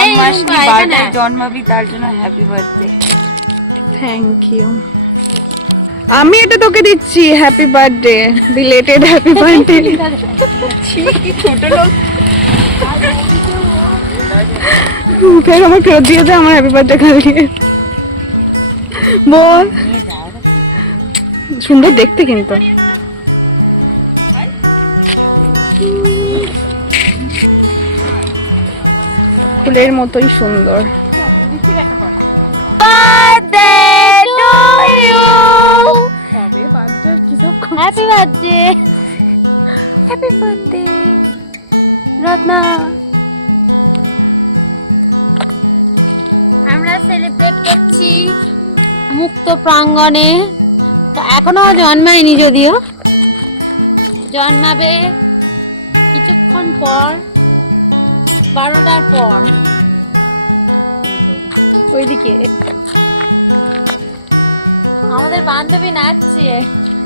জন্মাষ্টমী বারোটায় জন্মাবি, তার জন্য হ্যাপি বার্থডে। Thank you. আমি এটা তোকে দিচ্ছি, happy birthday, belated happy birthday. ছোট লোক ফের আমার ফেরত দিয়েছে আমার হ্যাপি বার্থডে কালকে। বল, সুন্দর দেখতে কিন্তু। ফুলের মতোই সুন্দর। Happy birthday, happy birthday Ratna. আমরা সেলিব্রেট করছি মুক্ত প্রাঙ্গণে। তো এখনো জন্মায়নি, যদিও জন্মাবে কিছুক্ষণ পর, 12টার পর। ওইদিকে আমাদের বান্ধবী নাচছে।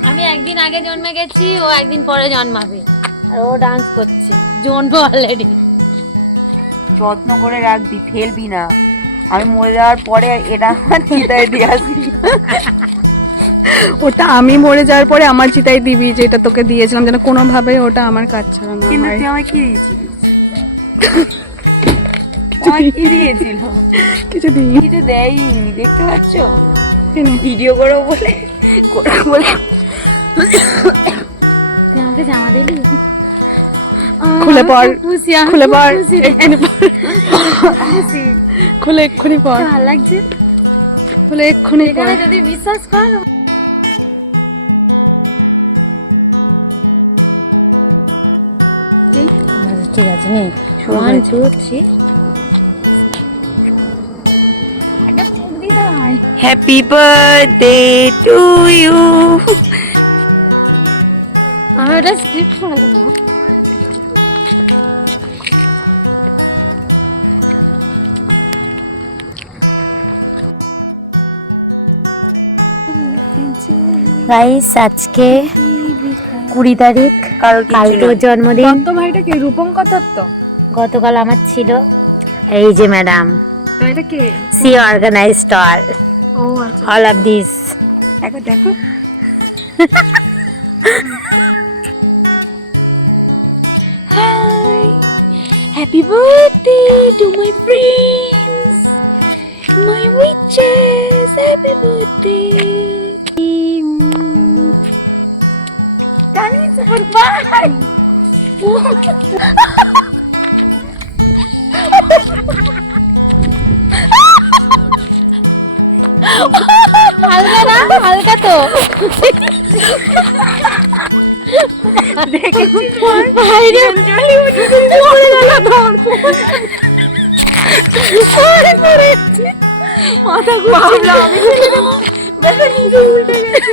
আমি একদিন আগে জন্মে গেছি, ও একদিন পরে জন্মাবে, আর ও ডান্স করছে। জন্ম অলরেডি। যত্ন করে রাখবি, ফেলবি না। আমি মরে যাওয়ার পরে এটা আমার চিতায় দিয়ে আসবি। ওটা আমি মরে যাওয়ার পরে আমার চিতায় দিবি, যেটা তোকে দিয়েছিলাম, যেন কোনোভাবে ওটা আমার কাজ ছাড়া না কিন্তু হয়। তুই আমায় কি দিয়েছিলিস? আমায় কি দিয়েছিল? কিছু দিই কিছু দেয়নি, দেখতে পাচ্ছ? ভিডিও করো বলে তুই আমাকে জামা দিলি? খুলে পড়, খুশি, আমি খুলে পড়, খুশি রে। এক্ষুনি পড়। খুলে এক্ষুনি পড়, ভালো লাগছে। খুলে এক্ষুনি পড়। এখানে যদি বিশ্বাস কর, ঠিক আছে নে। 1 2 3 একটা ফুক দিতে হয়। Happy birthday to you. আমি ওটা স্ক্রিপ্ট করে দেবো। গাইস, আজকে 20 তারিখ, কালকে জন্মদিন। দত্ত ভাইটা কি রূপঙ্কর দত্ত? গতকাল আমার ছিল। এই যে ম্যাডাম, তো এটা কে? সি অর্গানাইজড ও আচ্ছা। all of this. দেখো দেখো। Hi, happy birthday to my friends, my witches. Happy birthday. That means goodbye. হালকা না, হালকা তো দেখেছিস বাইরে জলি উঠে পড়ে গেল ধর। মাথা ভাবলাম আমি বেশ নিজে উল্টে গেছি।